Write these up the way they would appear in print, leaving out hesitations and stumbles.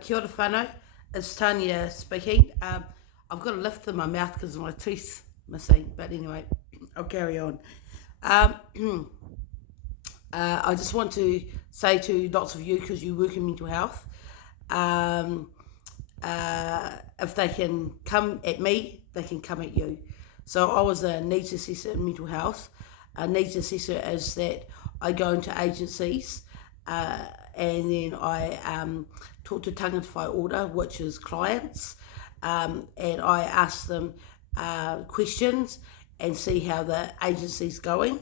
Kia ora whanau, it's Tanya speaking. I've got a lift in my mouth because of my teeth missing, but anyway, I'll carry on. Um, I just want to say to lots of you, because you work in mental health, um, if they can come at me, they can come at you. So I was a needs assessor in mental health. A needs assessor is that I go into agencies and then I talk to tangata whai order, which is clients, and I ask them questions and see how the agency's going,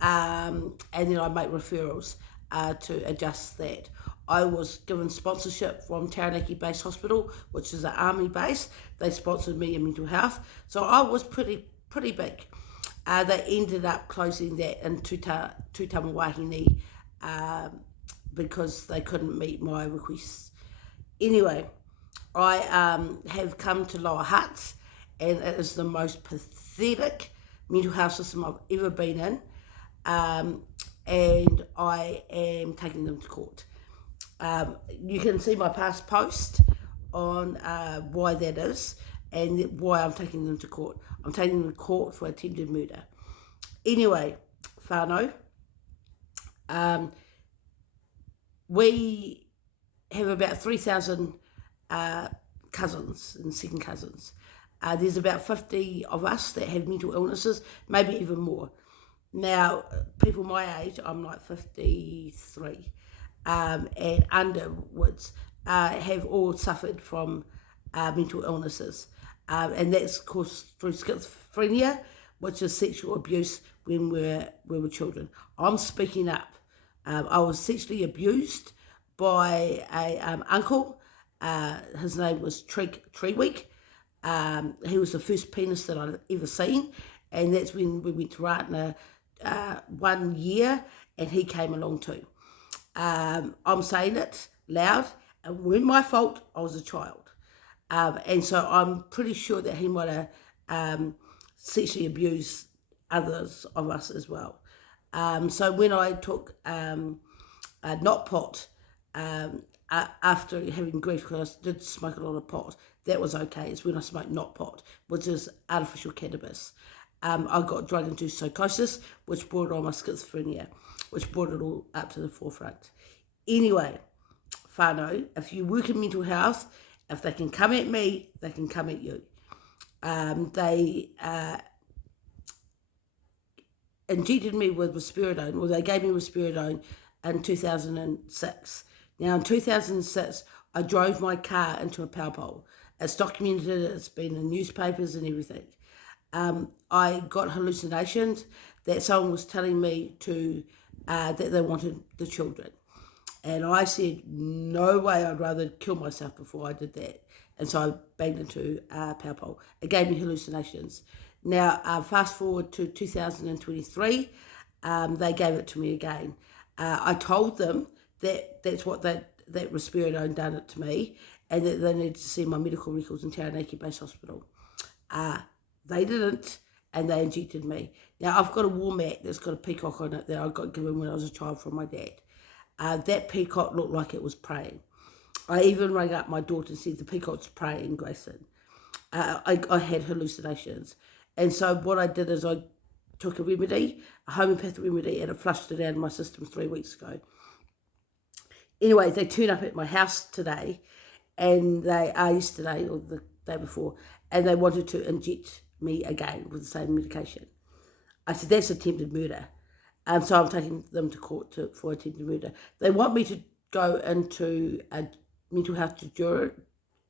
and then I make referrals to adjust that. I was given sponsorship from Taranaki Base Hospital, which is an army base. They sponsored me in mental health, so I was pretty big. They ended up closing that in Tutamu because they couldn't meet my requests. Anyway, I have come to Lower Huts, and it is the most pathetic mental health system I've ever been in, and I am taking them to court. You can see my past post on why that is and why I'm taking them to court. I'm taking them to court for attempted murder. Anyway, whānau, we have about 3,000 cousins and second cousins. There's about 50 of us that have mental illnesses, maybe even more. Now, people my age, I'm like 53, and underwards, have all suffered from mental illnesses. And that's caused through schizophrenia, which is sexual abuse when we were children. I'm speaking up. I was sexually abused by a uncle. His name was Treeweek. He was the first penis that I'd ever seen, and that's when we went to Ratana 1 year, and he came along too. I'm saying it loud, and it wasn't my fault. I was a child, and so I'm pretty sure that he might have sexually abused others of us as well. So when I took not pot after having grief, because I did smoke a lot of pot, that was okay. It's when I smoked not pot, which is artificial cannabis. I got drug-induced psychosis, which brought on my schizophrenia, which brought it all up to the forefront. Anyway, whānau, if you work in mental health, if they can come at me, they can come at you. They injected me with risperidone, or they gave me risperidone in 2006. Now, in 2006, I drove my car into a power pole. It's documented, it's been in newspapers and everything. I got hallucinations that someone was telling me to that they wanted the children. And I said, no way, I'd rather kill myself before I did that. And so I banged into a power pole. It gave me hallucinations. Now, fast forward to 2023, they gave it to me again. I told them that that's what that risperidone done it to me, and that they needed to see my medical records in Taranaki Base Hospital. They didn't, and they injected me. Now, I've got a war mat that's got a peacock on it that I got given when I was a child from my dad. That peacock looked like it was praying. I even rang up my daughter and said, the peacock's praying, Grayson. I had hallucinations. And so what I did is I took a remedy, a homeopathic remedy, and it flushed it out of my system 3 weeks ago. Anyway, they turned up at my house today, and yesterday or the day before, and they wanted to inject me again with the same medication. I said, that's attempted murder. And so I'm taking them to court for attempted murder. They want me to go into a mental health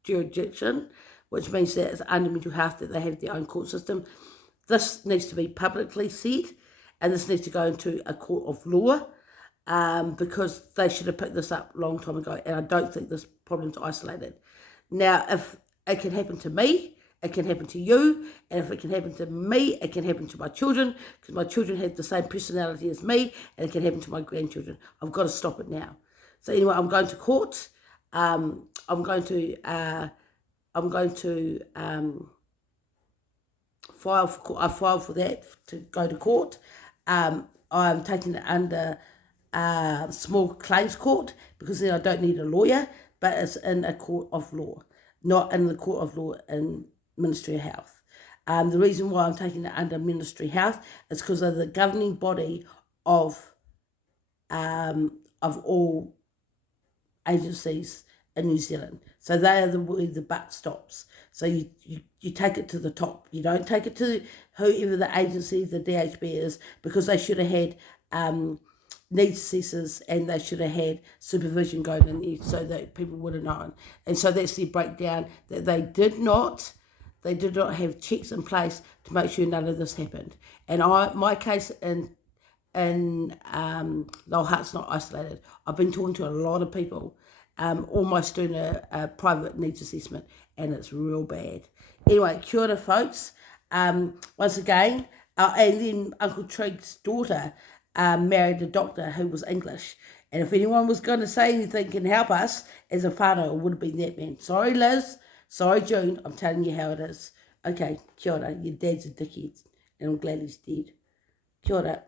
jurisdiction, which means that it's under mental health that they have their own court system. This needs to be publicly said, and this needs to go into a court of law, because they should have picked this up a long time ago, and I don't think this problem's isolated. Now, if it can happen to me, it can happen to you, and if it can happen to me, it can happen to my children, because my children have the same personality as me, and it can happen to my grandchildren. I've got to stop it now. So anyway, I'm going to court. I'm going to file for court. I filed for that to go to court. I'm taking it under small claims court, because then I don't need a lawyer, but it's in a court of law, not in the court of law in Ministry of Health. The reason why I'm taking it under Ministry of Health is because of the governing body of all agencies in New Zealand. So they are where the buck stops. So you take it to the top. You don't take it to whoever the agency, the DHB is, because they should have had needs assessors and they should have had supervision going in there so that people would have known. And so that's the breakdown, that they did not have checks in place to make sure none of this happened. And my case in Low Heart's not isolated. I've been talking to a lot of people, almost doing a private needs assessment, and it's real bad. Anyway, kia ora, folks. Once again, and then Uncle Trig's daughter married a doctor who was English. And if anyone was going to say anything can help us as a whānau, it would have been that man. Sorry, Liz. Sorry, June. I'm telling you how it is. Okay, kia ora. Your dad's a dickhead, and I'm glad he's dead. Kia ora.